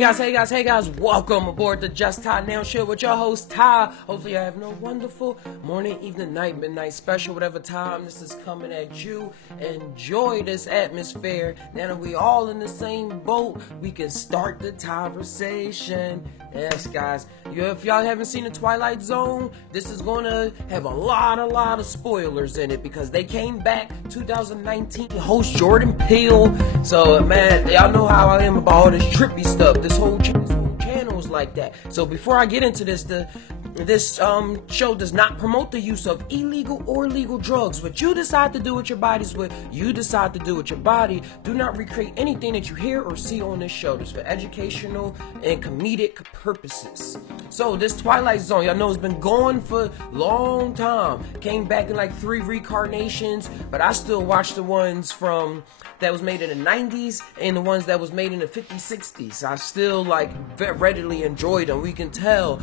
Hey guys, welcome aboard the Just Ty Now Show with your host Ty. Hopefully I have no wonderful morning, evening, night, midnight special, whatever time this is coming at you. Enjoy this atmosphere. Now that we all in the same boat, we can start the conversation. Yes, guys, if y'all haven't seen the Twilight Zone, this is going to have a lot of spoilers in it because they came back 2019, host Jordan Peele. So, man, y'all know how I am about all this trippy stuff. This whole channel is like that. So before I get into this, this show does not promote the use of illegal or legal drugs. What you decide to do with your body is what you decide to do with your body. Do not recreate anything that you hear or see on this show. This is for educational and comedic purposes. So this Twilight Zone, y'all know it's been going for a long time. Came back in like 3 reincarnations, but I still watch the ones from that was made in the 90s and the ones that was made in the 50s, 60s. I still readily enjoy them. We can tell,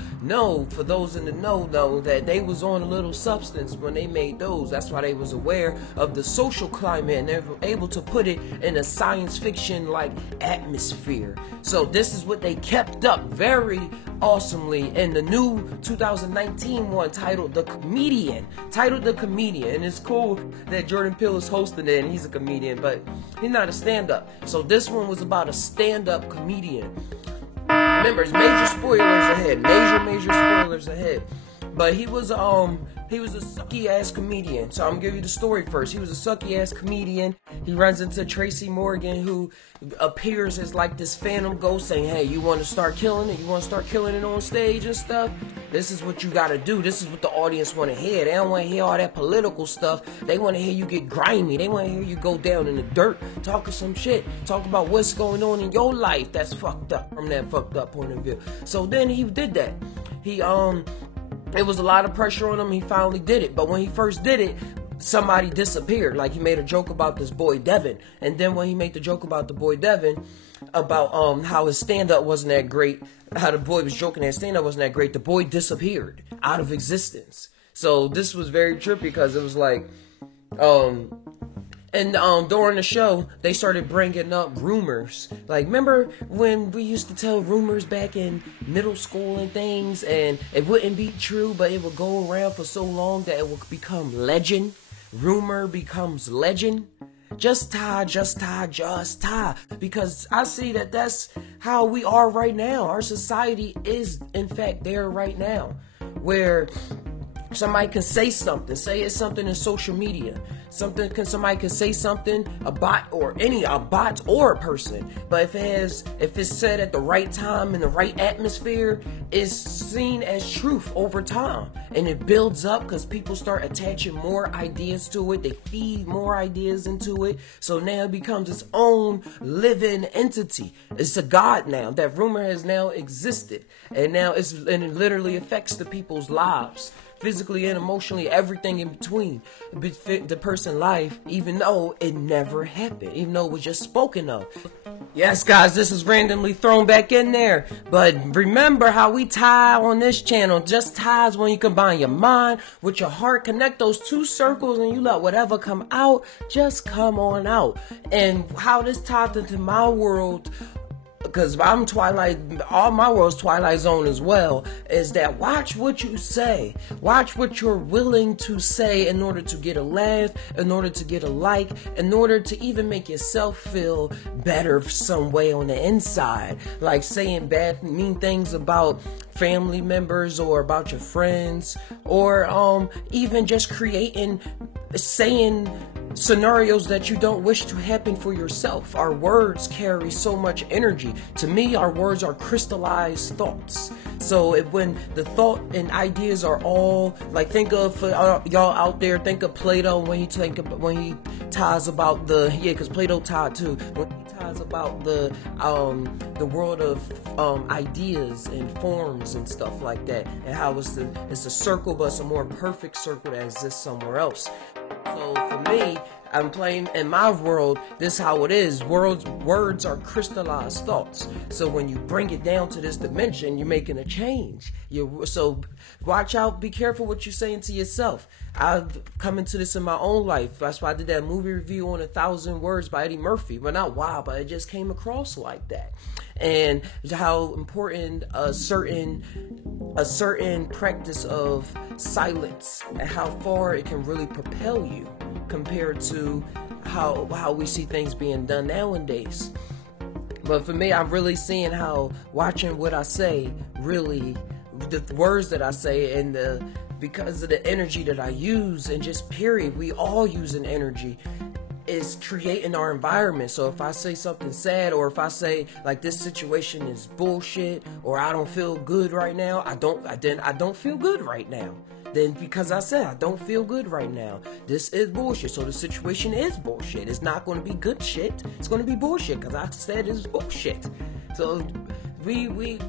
for those in the know though, that they was on a little substance when they made those. That's why they was aware of the social climate and they were able to put it in a science fiction like atmosphere. So this is what they kept up very awesomely in the new 2019 one titled The Comedian. And it's cool that Jordan Peele is hosting it and he's a comedian, but he's not a stand-up. So this one was about a stand-up comedian. Remember, it's major spoilers ahead. Major spoilers ahead. But he was a sucky ass comedian. So I'm gonna give you the story first. He was a sucky ass comedian. He runs into Tracy Morgan, who appears as like this phantom ghost saying, hey, you want to start killing it? You want to start killing it on stage and stuff? This is what you gotta do. This is what the audience want to hear. They don't want to hear all that political stuff. They want to hear you get grimy. They want to hear you go down in the dirt, talking some shit, talk about what's going on in your life that's fucked up from that fucked up point of view. So then he did that. It was a lot of pressure on him. He finally did it. But when he first did it, somebody disappeared. Like he made a joke about this boy Devin. And then when he made the joke about the boy Devin, about how his stand-up wasn't that great, how the boy was joking that stand-up wasn't that great, the boy disappeared out of existence. So this was very trippy because it was like, during the show, they started bringing up rumors. Like, remember when we used to tell rumors back in middle school and things, and it wouldn't be true, but it would go around for so long that it would become legend? Rumor becomes legend. Just Ty. Because I see that that's how we are right now. Our society is, in fact, there right now, where somebody can say it's something in social media. Somebody can say something, a bot or a person. But if it's said at the right time in the right atmosphere, it's seen as truth over time. And it builds up because people start attaching more ideas to it. They feed more ideas into it. So now it becomes its own living entity. It's a god now. That rumor has now existed. And now it literally affects the people's lives. Physically and emotionally, everything in between the person's life, even though it never happened, even though it was just spoken of. Yes, guys, this is randomly thrown back in there, but remember how we tie on this channel. Just ties when you combine your mind with your heart, connect those 2 circles, and you let whatever come out just come on out. And how this ties into my world, because I'm Twilight, all my world's Twilight Zone as well, is that watch what you say. Watch what you're willing to say in order to get a laugh, in order to get a like, in order to even make yourself feel better some way on the inside. Like saying bad, mean things about family members or about your friends, or even just saying scenarios that you don't wish to happen for yourself. Our words carry so much energy. To me, our words are crystallized thoughts. So when the thought and ideas are all like, think of y'all out there, think of Plato when he ties about because Plato tied too. When he ties about the world of ideas and forms and stuff like that, and how it's a circle, but it's a more perfect circle that exists somewhere else. So for me, I'm playing in my world, this is how it is. Words are crystallized thoughts. So when you bring it down to this dimension, you're making a change. So watch out, be careful what you're saying to yourself. I've come into this in my own life. That's why I did that movie review on 1,000 Words by Eddie Murphy. But not why, but it just came across like that. And how important a certain practice of silence and how far it can really propel you compared to how we see things being done nowadays. But for me, I'm really seeing how watching what I say, really, the words that I say, and because of the energy that I use, and just period, we all use an energy, is creating our environment. So if I say something sad, or if I say like this situation is bullshit, or I don't feel good right now, I don't feel good right now. Then because I said I don't feel good right now, this is bullshit. So the situation is bullshit. It's not going to be good shit. It's going to be bullshit because I said it's bullshit. So we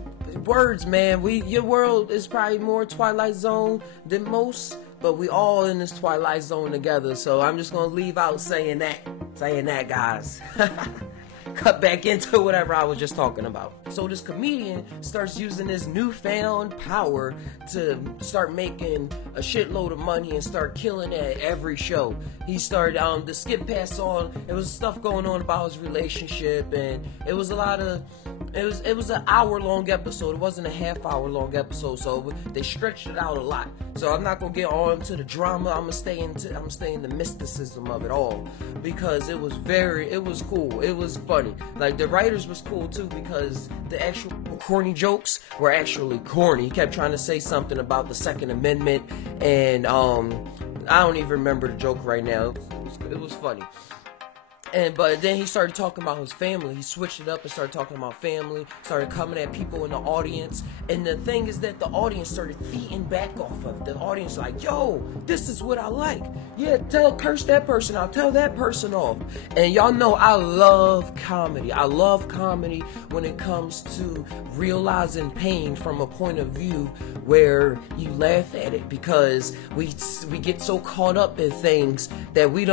words, man. Your world is probably more Twilight Zone than most, but we all in this Twilight Zone together. So I'm just gonna leave out saying that, guys. Cut back into whatever I was just talking about. So this comedian starts using this newfound power to start making a shitload of money and start killing at every show. He started the skip pass on. It was stuff going on about his relationship, and it was an hour-long episode. It wasn't a half-hour-long episode, so they stretched it out a lot. So I'm not gonna get all into the drama. I'm gonna stay in the mysticism of it all, because it was cool. It was funny. Like, the writers was cool too, because the actual corny jokes were actually corny. He kept trying to say something about the Second Amendment, and I don't even remember the joke right now. It was funny. But then he started talking about his family. He switched it up and started talking about family, started coming at people in the audience. And the thing is that the audience started feeding back off of it. The audience like, yo, this is what I like. Yeah, curse that person out, tell that person off. And y'all know I love comedy. I love comedy when it comes to realizing pain from a point of view where you laugh at it, because we get so caught up in things that we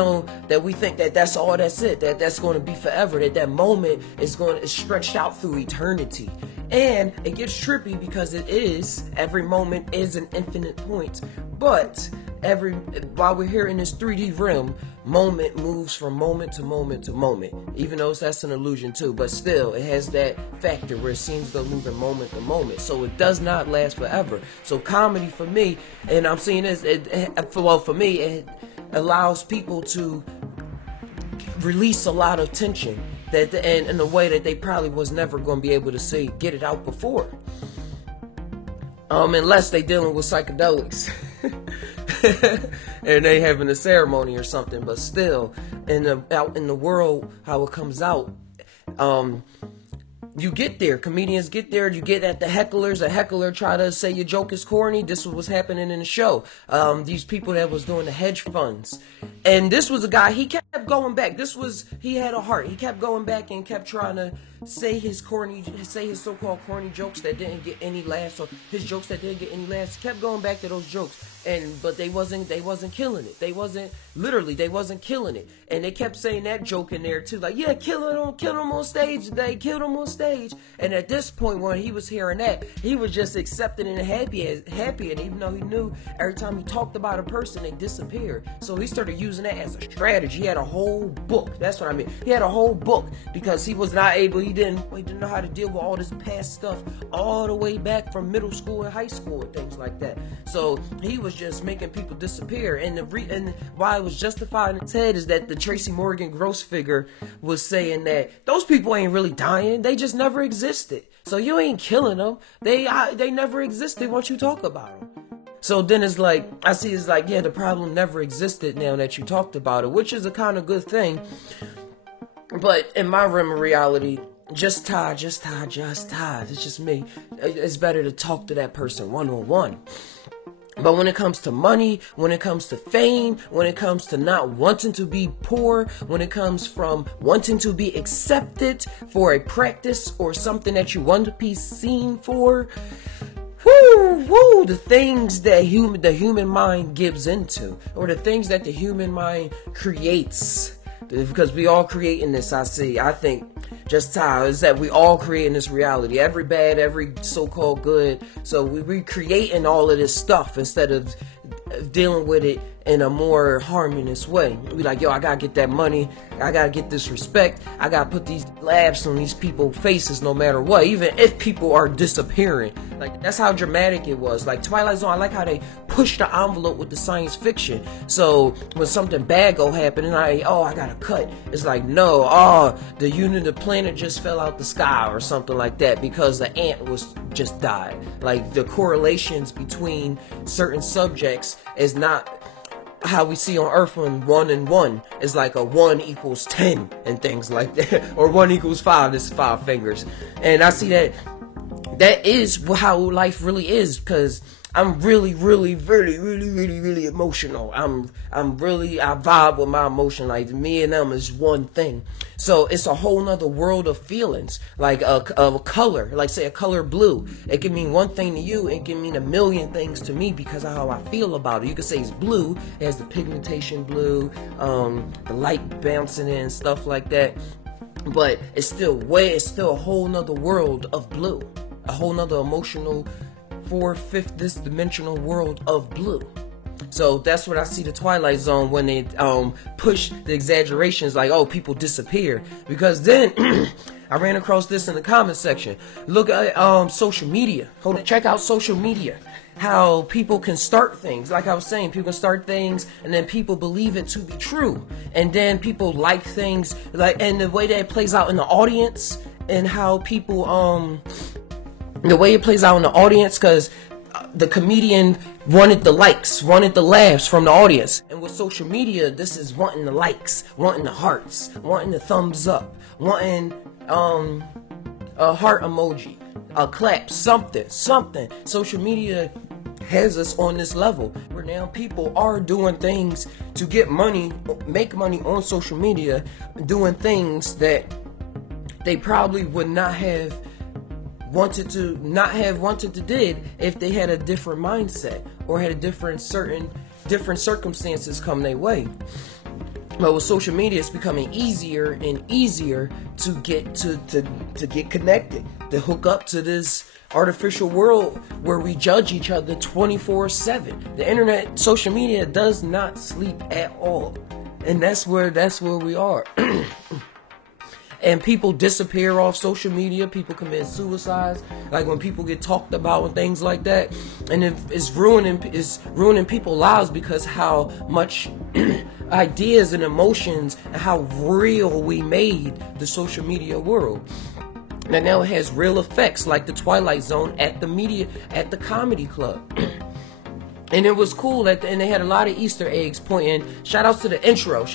think that that's all that's it, that's going to be forever, that moment is stretched out through eternity. And it gets trippy because every moment is an infinite point, but while we're here in this 3D realm, moment moves from moment to moment to moment, even though that's an illusion too, but still it has that factor where it seems to move in moment to moment, so it does not last forever. So comedy for me, and I'm seeing this, for me, it allows people to release a lot of tension and in a way that they probably was never going to be able to get it out before, unless they dealing with psychedelics and they having a ceremony or something. But still, out in the world, how it comes out, you get there, comedians get there, you get at the hecklers, a heckler try to say your joke is corny. This was what's happening in the show. These people that was doing the hedge funds. And this was a guy, he kept going back. He had a heart. He kept going back and kept trying to say his so-called corny jokes that didn't get any laughs, or his jokes that didn't get any laughs. He kept going back to those jokes. But they wasn't killing it. They wasn't killing it. And they kept saying that joke in there too, like, yeah, kill him on stage. They killed him on stage. And at this point, when he was hearing that, he was just accepting and happy. And even though he knew every time he talked about a person, they disappeared. So he started using that as a strategy. He had a whole book. That's what I mean. He had a whole book because he was not able. He didn't know how to deal with all this past stuff all the way back from middle school and high school and things like that. So he was just making people disappear, and why it was justified in his head is that the Tracy Morgan Gross figure was saying that those people ain't really dying, they just never existed, so you ain't killing them, they never existed once you talk about them. So then it's like, yeah, the problem never existed now that you talked about it, which is a kind of good thing. But in my realm of reality, just Todd, it's just me. It's better to talk to that person one-on-one. But when it comes to money, when it comes to fame, when it comes to not wanting to be poor, when it comes from wanting to be accepted for a practice or something that you want to be seen for, the things that the human mind gives into, or the things that the human mind creates, because we all creating this. I think just how is that we all creating this reality, every bad, every so-called good. So we recreating all of this stuff instead of dealing with it in a more harmonious way. Be like, yo, I gotta get that money, I gotta get this respect, I gotta put these laughs on these people's faces no matter what, even if people are disappearing. Like, that's how dramatic it was. Like, Twilight Zone, I like how they push the envelope with the science fiction. So when something bad go happen and I gotta cut, it's like, no, the unit of the planet just fell out the sky or something like that because the ant was just died. Like, the correlations between certain subjects is not how we see on Earth when 1 and 1 is like a 1 equals 10 and things like that, or 1 equals 5, this is 5 fingers. And I see that is how life really is, because I'm really emotional. I vibe with my emotion. Like, me and them is one thing. So it's a whole nother world of feelings. Like a color, like say a color blue. It can mean one thing to you, it can mean a million things to me because of how I feel about it. You could say it's blue, it has the pigmentation blue, the light bouncing in, stuff like that. But it's still a whole nother world of blue. A whole nother emotional 4/5 this dimensional world of blue. So that's what I see the Twilight Zone when they push the exaggerations, like, oh, people disappear. Because then I ran across this in the comment section. Look at social media. Check out social media. How people can start things. Like I was saying, people can start things and then people believe it to be true. And then people like things, like, and the way that it plays out in the audience and how people the way it plays out in the audience, because the comedian wanted the likes, wanted the laughs from the audience. And with social media, this is wanting the likes, wanting the hearts, wanting the thumbs up, wanting a heart emoji, a clap, something. Social media has us on this level where now people are doing things to get money, make money on social media, doing things that they probably would not have wanted to did if they had a different mindset or had a different circumstances come their way. But with social media, it's becoming easier and easier to get to get connected, to hook up to this artificial world where we judge each other 24/7. The internet, social media does not sleep at all, and that's where we are. And people disappear off social media. People commit suicides. Like when people get talked about and things like that, and it's ruining people's lives because how much ideas and emotions and how real we made the social media world. And now it has real effects, like the Twilight Zone at the comedy club. And it was cool and they had a lot of Easter eggs pointing. Shout outs to the intro.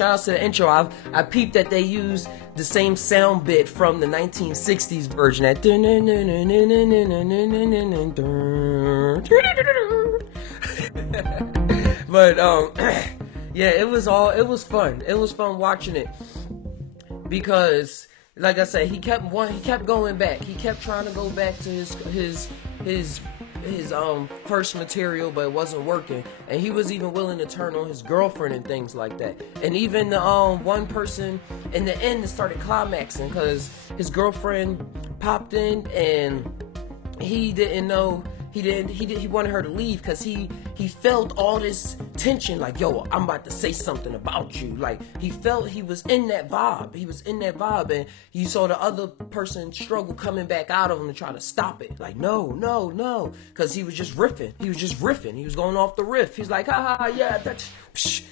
I peeped that they used the same sound bit from the 1960s version. That but yeah, it was fun. It was fun watching it because, like I said, he kept going back. He kept trying to go back to his first material, but it wasn't working, and he was even willing to turn on his girlfriend and things like that. And even the one person in the end started climaxing because his girlfriend popped in and he didn't know. He wanted her to leave because he felt all this tension, like, yo, I'm about to say something about you. Like, he felt he was in that vibe. And you saw the other person struggle coming back out of him to try to stop it. Like, no. Because he was just riffing. He was going off the riff. He's like, ha ha, yeah, that's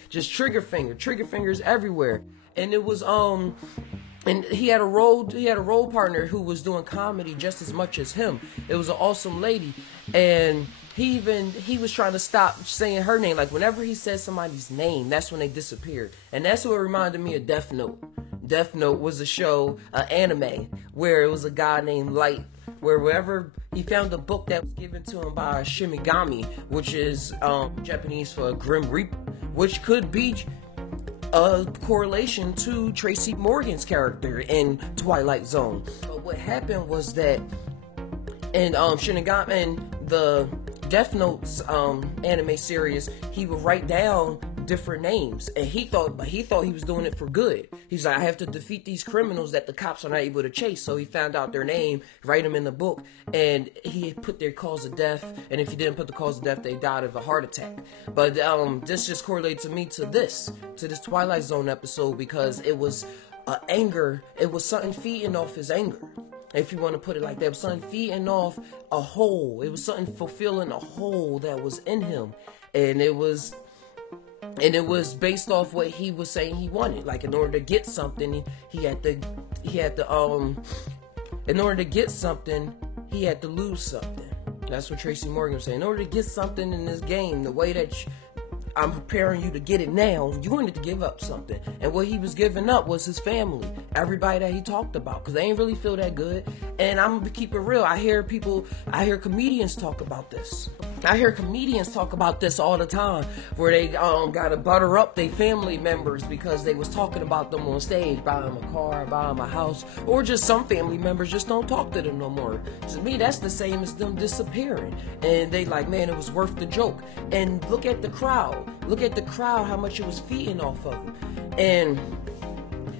just trigger fingers everywhere. And it was and he had a role partner who was doing comedy just as much as him. It was an awesome lady, and he was trying to stop saying her name. Like, whenever he said somebody's name, that's when they disappeared. And that's what reminded me of Death Note. Death Note was a show, an anime, where it was a guy named Light, where wherever he found a book that was given to him by a Shimigami, which is Japanese for a Grim Reaper, which could be a correlation to Tracy Morgan's character in Twilight Zone. But what happened was that in Shinigami and the Death Note's anime series, he would write down different names, and he thought he was doing it for good. He's like, I have to defeat these criminals that the cops are not able to chase. So he found out their name, write them in the book, and he put their cause of death. And if he didn't put the cause of death, they died of a heart attack. But this just correlates to me to this Twilight Zone episode, because it was anger. It was something feeding off his anger, if you want to put it like that. It was something feeding off a hole. It was something fulfilling a hole that was in him, and it was based off what he was saying he wanted. Like, in order to get something, in order to get something, he had to lose something. That's what Tracy Morgan was saying. In order to get something in this game, the way that I'm preparing you to get it now, you wanted to give up something. And what he was giving up was his family, everybody that he talked about, because they ain't really feel that good. And I'm gonna keep it real. I hear comedians talk about this. I hear comedians talk about this all the time, where they gotta butter up their family members because they was talking about them on stage, buy them a car, buy them a house, or just some family members just don't talk to them no more. To me, that's the same as them disappearing. And they like, man, it was worth the joke. And look at the crowd. Look at the crowd, how much it was feeding off of them. And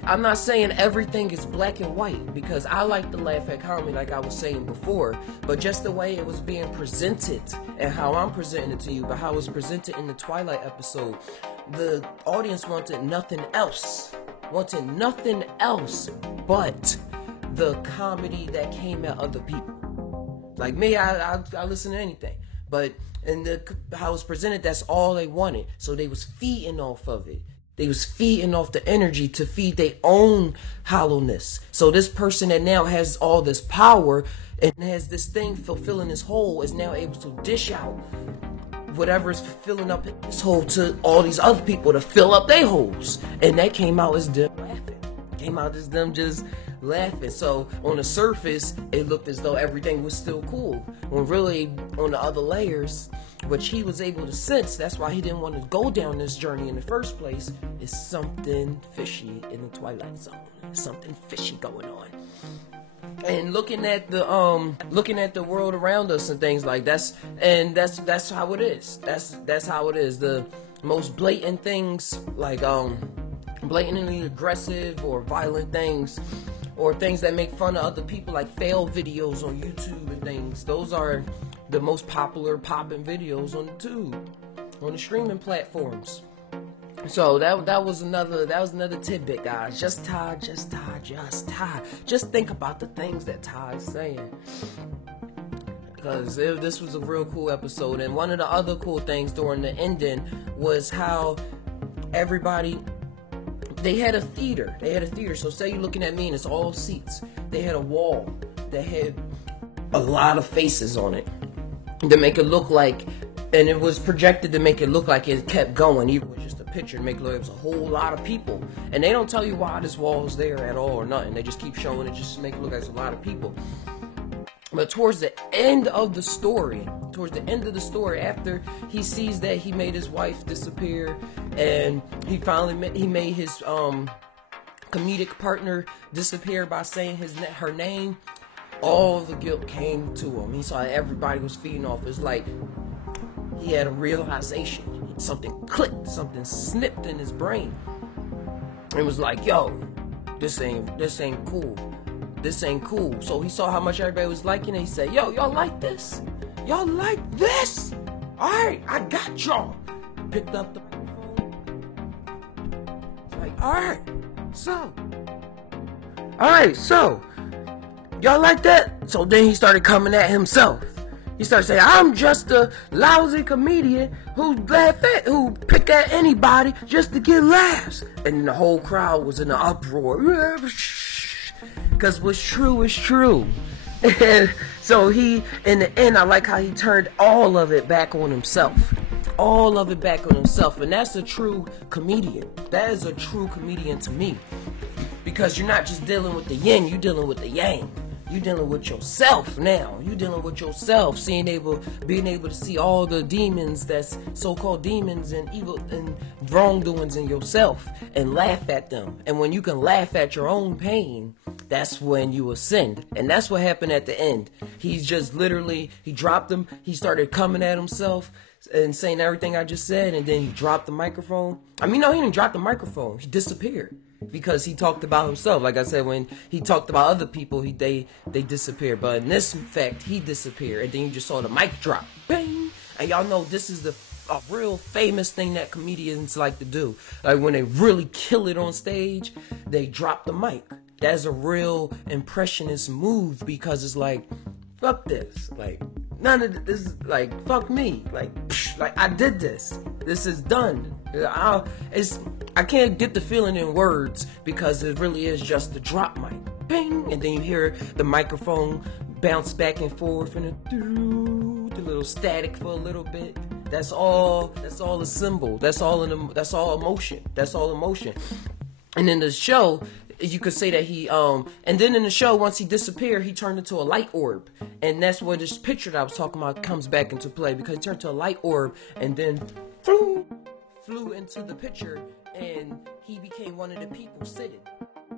I'm not saying everything is black and white, because I like to laugh at comedy like I was saying before, but just the way it was being presented and how I'm presenting it to you, but how it was presented in the Twilight episode, the audience wanted nothing else but the comedy that came out of the people. Like me, I listen to anything, but how it was presented, that's all they wanted. So they was feeding off of it. They was feeding off the energy to feed their own hollowness. So this person that now has all this power and has this thing fulfilling his hole is now able to dish out whatever is filling up his hole to all these other people to fill up their holes. And that came out as them laughing. Came out as them just laughing. So on the surface, it looked as though everything was still cool, when really on the other layers, which he was able to sense, that's why he didn't want to go down this journey in the first place, is something fishy in the Twilight Zone. Something fishy going on. And looking at the world around us and things like that's how it is. That's how it is. The most blatant things, like blatantly aggressive or violent things, or things that make fun of other people, like fail videos on YouTube and things, those are the most popular popping videos on the tube, on the streaming platforms. So that was another tidbit, guys. Just Ty. Just think about the things that Ty is saying, because this was a real cool episode. And one of the other cool things during the ending was how everybody, they had a theater. So say you're looking at me and it's all seats. They had a wall that had a lot of faces on it to make it look like, and it was projected to make it look like it kept going, even with just a picture, to make it look like it was a whole lot of people. And they don't tell you why this wall is there at all or nothing. They just keep showing it just to make it look like it's a lot of people. But towards the end of the story, after he sees that he made his wife disappear, and he made his comedic partner disappear by saying her name, all the guilt came to him. He saw everybody was feeding off. It's like he had a realization. Something clicked, something snipped in his brain. It was like, yo, this ain't cool. This ain't cool. So he saw how much everybody was liking it. He said, yo, y'all like this? Y'all like this? Alright, I got y'all. Picked up the microphone. It's like, alright, so y'all like that? So then he started coming at himself. He started saying, I'm just a lousy comedian who pick at anybody just to get laughs. And the whole crowd was in an uproar. Because what's true is true. And so he, in the end, I like how he turned all of it back on himself. And that's a true comedian. That is a true comedian to me. Because you're not just dealing with the yin, you're dealing with the yang. You're dealing with yourself now. You're dealing with yourself, being able to see all the demons, that's so-called demons and evil and wrongdoings in yourself, and laugh at them. And when you can laugh at your own pain, that's when you ascend. And that's what happened at the end. He's just literally, he dropped him. He started coming at himself. and saying everything I just said, and then he dropped the microphone. I mean, no, he didn't drop the microphone. He disappeared because he talked about himself. Like I said, when he talked about other people, they disappeared. But in this fact, he disappeared, and then you just saw the mic drop, bang. And y'all know this is a real famous thing that comedians like to do. Like when they really kill it on stage, they drop the mic. That's a real impressionist move because it's like, fuck this. Like, none of this is like, fuck me. Like I did this. This is done. I can't get the feeling in words because it really is just the drop mic. Bing! And then you hear the microphone bounce back and forth and the little static for a little bit. That's all a symbol. That's all emotion. That's all emotion. And in the show, you could say that he and then in the show, once he disappeared, he turned into a light orb. And that's where this picture that I was talking about comes back into play, because he turned into a light orb and then flew into the picture, and he became one of the people sitting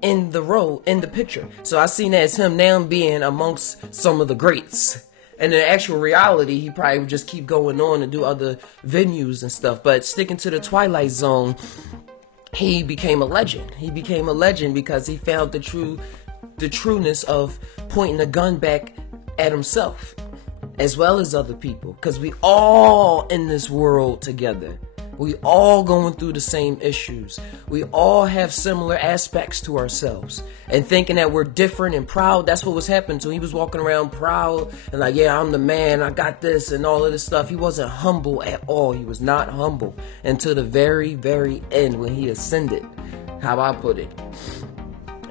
in the row in the picture. So I seen that as him now being amongst some of the greats. And in actual reality, he probably would just keep going on and do other venues and stuff. But sticking to the Twilight Zone, he became a legend. He became a legend because he found the trueness of pointing a gun back at himself, as well as other people. Because we all in this world together. We all going through the same issues. We all have similar aspects to ourselves. And thinking that we're different and proud, that's what was happening to him. He was walking around proud and like, yeah, I'm the man, I got this and all of this stuff. He wasn't humble at all. He was not humble until the very, very end when he ascended, how I put it.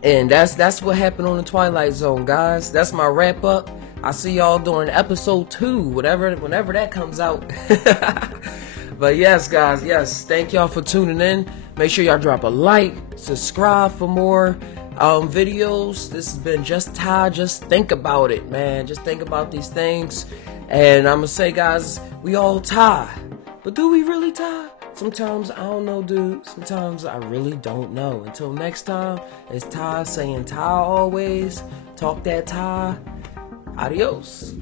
And that's what happened on the Twilight Zone, guys. That's my wrap up. I'll see y'all during episode 2, whenever that comes out. But yes, guys, yes, thank y'all for tuning in. Make sure y'all drop a like, subscribe for more videos. This has been Just Ty. Just think about it, man. Just think about these things. And I'm going to say, guys, we all tie. But do we really tie? Sometimes I don't know, dude. Sometimes I really don't know. Until next time, it's Ty saying Ty always. Talk that Ty. Adios.